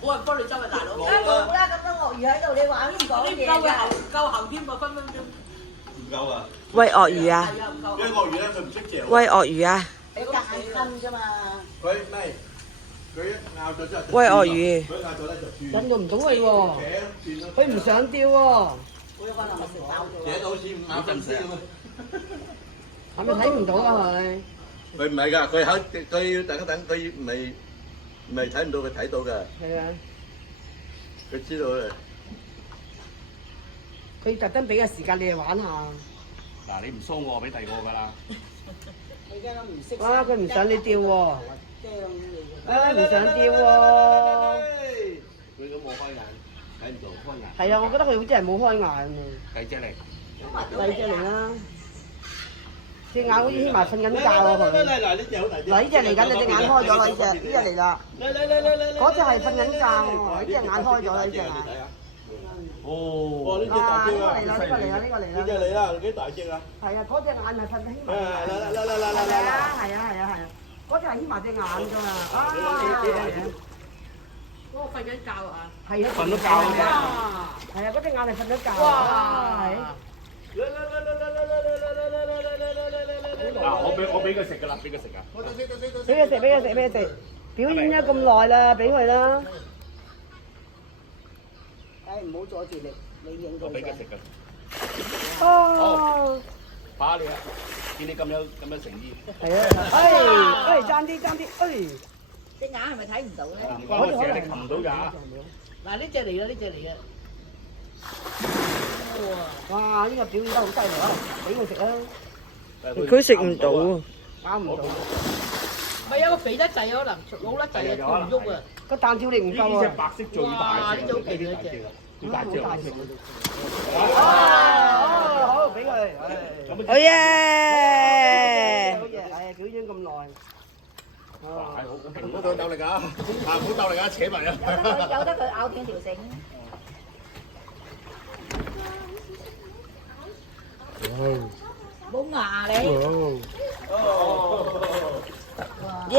冇人幫你執啊，大佬。梗係冇啦，咁多鱷魚喺度，你玩唔講嘢夠㗎。夠喉添啊，分分鐘。唔夠啊！喂鱷魚啊！係啊，唔夠。因為鱷魚咧，佢唔識嚼。喂鱷魚啊！你夾硬吞啫嘛。佢咩？佢一咬咗之後。喂鱷魚。佢咬咗咧就轉。引導唔到佢喎，佢唔想釣喎，好有可能係食飽咗。扯到好似咬緊絲咁啊！係咪睇唔到啊佢？佢唔係㗎，佢要等一等，佢唔係睇唔到，佢睇到㗎。係啊，佢知道嘅。佢特登俾個時間你哋玩下。嗱，你唔騷我，俾第二個㗎啦。你而家都唔識。哇！佢唔想你釣喎，啊唔想釣喎。佢都冇開眼，睇唔到開眼。係啊，我覺得佢好似係冇開眼啊。第隻嚟。第隻嚟啦，隻眼好似起埋瞓緊覺喎佢。嗱呢隻好大啲。嗱呢隻嚟緊，你隻眼開咗啦，呢隻嚟啦。嗰隻係瞓緊覺喎，呢隻眼開咗啦，呢隻眼。哦，呢隻大隻啊！呢個嚟啦，呢個嚟啦，呢隻嚟啦，幾大隻啊！係啊，嗰隻眼係瞓緊起埋。係啊，嗰隻係黐埋隻眼㗎嘛。嗰個瞓緊覺啊！係啊，瞓咗覺啊！係啊，嗰隻眼係瞓咗覺。哇！嗱，我俾佢食㗎啦，俾佢食㗎。俾佢食，表演咗咁耐啦，俾佢啦。誒唔好阻住你影我佢啫。俾佢食㗎。哦，怕你啊！見你咁有誠意。係啊，爭啲，隻眼係咪睇唔到咧？唔關我事，你擒唔到㗎。嗱，呢隻嚟啦，呢隻嚟嘅。哇！呢個表演得好犀利啊，俾佢食啦。佢食唔到啊！搞唔到，唔係有個肥得滯，可能老得滯啊，佢唔喐啊。個彈跳力唔夠啊！呢隻白色最大隻，呢隻好勁嘅一隻。最大隻。好，俾佢。好嘢！好嘢，係表演咁耐。唔好鬥力啊！唔好鬥力啊！扯埋啊！有得佢咬斷條繩。冇牙你。耶！